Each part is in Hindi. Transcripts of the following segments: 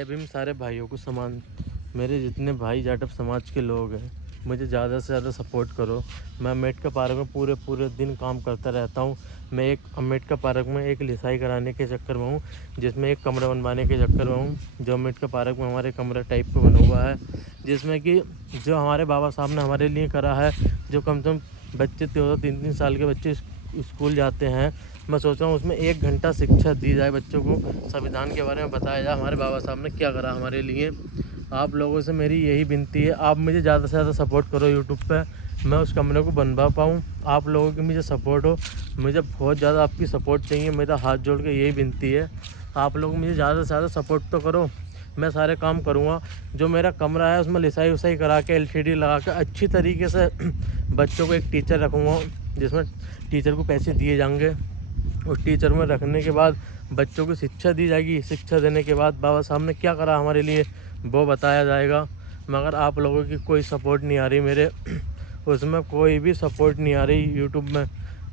जय भीम सारे भाइयों को समान। मेरे जितने भाई जाटव समाज के लोग हैं, मुझे ज़्यादा से ज़्यादा सपोर्ट करो। मैं अम्बेडकर पार्क में पूरे दिन काम करता रहता हूँ। मैं एक अम्बेडकर पार्क में एक लिसाई कराने के चक्कर में हूँ, जिसमें एक कमरा बनवाने के चक्कर में हूँ। जो अम्बेडकर पार्क में हमारे कमरा टाइप का बना हुआ है, जिसमें कि जो हमारे बाबा साहब ने हमारे लिए करा है, जो कम से कम बच्चे 3-3 साल के बच्चे स्कूल जाते हैं, मैं सोच रहा हूँ उसमें 1 घंटा शिक्षा दी जाए बच्चों को, संविधान के बारे में बताया जाए, हमारे बाबा साहब ने क्या करा हमारे लिए। आप लोगों से मेरी यही विनती है, आप मुझे ज़्यादा से ज़्यादा सपोर्ट करो यूट्यूब पे, मैं उस कमरे को बनवा पाऊँ। आप लोगों की मुझे सपोर्ट हो, मुझे बहुत ज़्यादा आपकी सपोर्ट चाहिए। मेरा हाथ जोड़ के यही विनती है, आप लोग मुझे ज़्यादा से ज़्यादा सपोर्ट तो करो। मैं सारे काम करूँगा। जो मेरा कमरा है उसमें लिसाई उसाई करा के LCD लगा के अच्छी तरीके से बच्चों को एक टीचर रखूँगा, जिसमें टीचर को पैसे दिए जाएंगे। उस टीचर में रखने के बाद बच्चों को शिक्षा दी जाएगी। शिक्षा देने के बाद बाबा साहब ने क्या करा हमारे लिए वो बताया जाएगा। मगर आप लोगों की कोई सपोर्ट नहीं आ रही मेरे उसमें कोई भी सपोर्ट नहीं आ रही यूट्यूब में।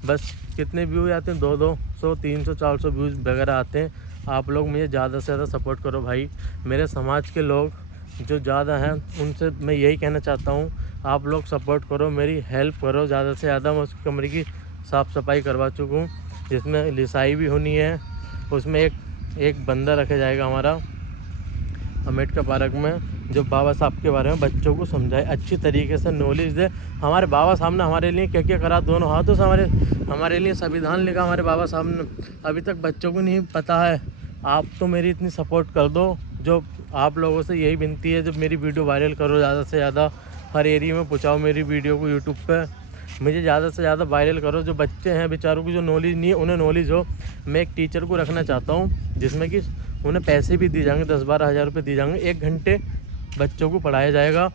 बस कितने व्यूज़ आते हैं, 200 300 400 व्यूज़ वगैरह आते हैं। आप लोग मुझे ज़्यादा से ज़्यादा सपोर्ट करो भाई। मेरे समाज के लोग जो ज़्यादा हैं उनसे मैं यही कहना चाहता हूँ, आप लोग सपोर्ट करो, मेरी हेल्प करो ज़्यादा से ज़्यादा। मैं उस कमरे की साफ़ सफाई करवा चुका हूँ, जिसमें लिसाई भी होनी है। उसमें एक बंदा रखा जाएगा हमारा अम्बेडकर पार्क में, जो बाबा साहब के बारे में बच्चों को समझाए, अच्छी तरीके से नॉलेज दे। हमारे बाबा साहब ने हमारे लिए क्या क्या करा, दोनों हाथों से हमारे लिए संविधान लिखा हमारे बाबा साहब ने, अभी तक बच्चों को नहीं पता है। आप तो मेरी इतनी सपोर्ट कर दो। जो आप लोगों से यही विनती है, जब मेरी वीडियो वायरल करो ज़्यादा से ज़्यादा, हर एरिया में पहुँचाओ मेरी वीडियो को यूट्यूब पर। मुझे ज़्यादा से ज़्यादा वायरल करो। जो बच्चे हैं बेचारों को जो नॉलेज नहीं है, उन्हें नॉलेज हो। मैं एक टीचर को रखना चाहता हूँ, जिसमें कि उन्हें पैसे भी दिए जाएंगे, 10-12 हज़ार रुपये दिए जाएंगे। 1 घंटे बच्चों को पढ़ाया जाएगा,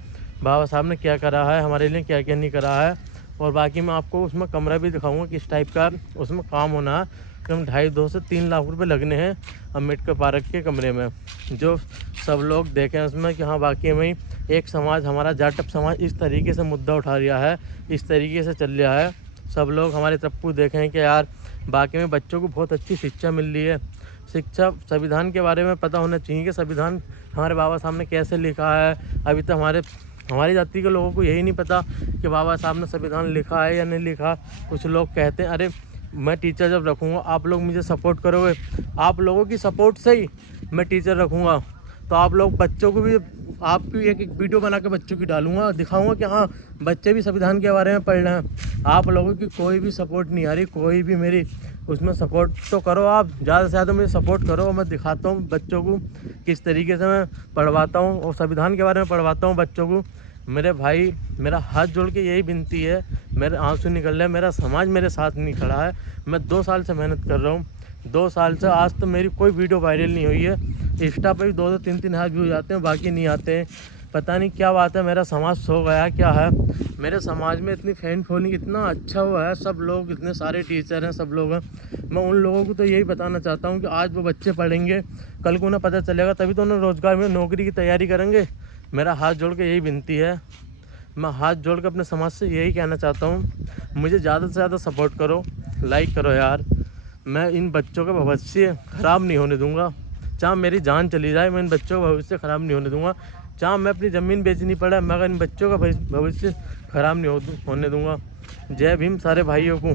बाबा साहब ने क्या करा है हमारे लिए, क्या क्या नहीं करा है। और बाकी मैं आपको उसमें कमरा भी दिखाऊंगा किस टाइप का उसमें काम होना है। कम 2.5 से 3 लाख रुपए लगने हैं अम्बेडकर पार्क के कमरे में, जो सब लोग देखें उसमें कि हाँ वाकई में एक समाज, हमारा जाटव समाज इस तरीके से मुद्दा उठा रहा है, इस तरीके से चल रहा है। सब लोग हमारे तरफ देखें कि यार वाकई में बच्चों को बहुत अच्छी शिक्षा मिल रही है। शिक्षा संविधान के बारे में पता होना चाहिए कि संविधान हमारे बाबा साहब ने कैसे लिखा है। अभी तक हमारी जाति के लोगों को यही नहीं पता कि बाबा साहब ने संविधान लिखा है या नहीं लिखा। कुछ लोग कहते हैं अरे मैं टीचर जब रखूँगा आप लोग मुझे सपोर्ट करोगे, आप लोगों की सपोर्ट से ही मैं टीचर रखूँगा। तो आप लोग बच्चों को भी, आपकी एक वीडियो बना के बच्चों की डालूंगा, दिखाऊंगा कि हाँ बच्चे भी संविधान के बारे में पढ़ रहे हैं। आप लोगों की कोई भी सपोर्ट नहीं आ रही, कोई भी मेरी उसमें सपोर्ट तो करो। आप ज़्यादा से ज़्यादा मुझे सपोर्ट करो। मैं दिखाता हूँ बच्चों को किस तरीके से मैं पढ़वाता हूँ और संविधान के बारे में पढ़वाता हूँ बच्चों को। मेरे भाई मेरा हाथ जोड़ के यही विनती है, मेरे आंसू निकल रहे हैं, मेरा समाज मेरे साथ नहीं खड़ा है। मैं 2 साल से मेहनत कर रहा हूँ, 2 साल से आज तो मेरी कोई वीडियो वायरल नहीं हुई है। इंस्टा पर भी 2-2 3-3 हज़ार व्यूज आते हैं, बाकी नहीं आते हैं। पता नहीं क्या बात है, मेरा समाज सो गया क्या है। मेरे समाज में इतनी फैन फॉलोइंग इतना अच्छा हुआ है, सब लोग इतने सारे टीचर हैं, सब लोग हैं। मैं उन लोगों को तो यही बताना चाहता हूँ कि आज वो बच्चे पढ़ेंगे, कल को उन्हें पता चलेगा, तभी तो उन्हें रोज़गार में नौकरी की तैयारी करेंगे। मेरा हाथ जोड़ के यही विनती है, मैं हाथ जोड़ के अपने समाज से यही कहना चाहता हूँ, मुझे ज़्यादा से ज़्यादा सपोर्ट करो, लाइक करो यार। मैं इन बच्चों का भविष्य ख़राब नहीं होने दूँगा। चाहे मेरी जान चली जाए, मैं इन बच्चों का भविष्य ख़राब नहीं होने दूँगा। चाहे मैं अपनी ज़मीन बेचनी पड़े, मगर इन बच्चों का भविष्य ख़राब नहीं होने दूँगा। जय भीम सारे भाइयों को।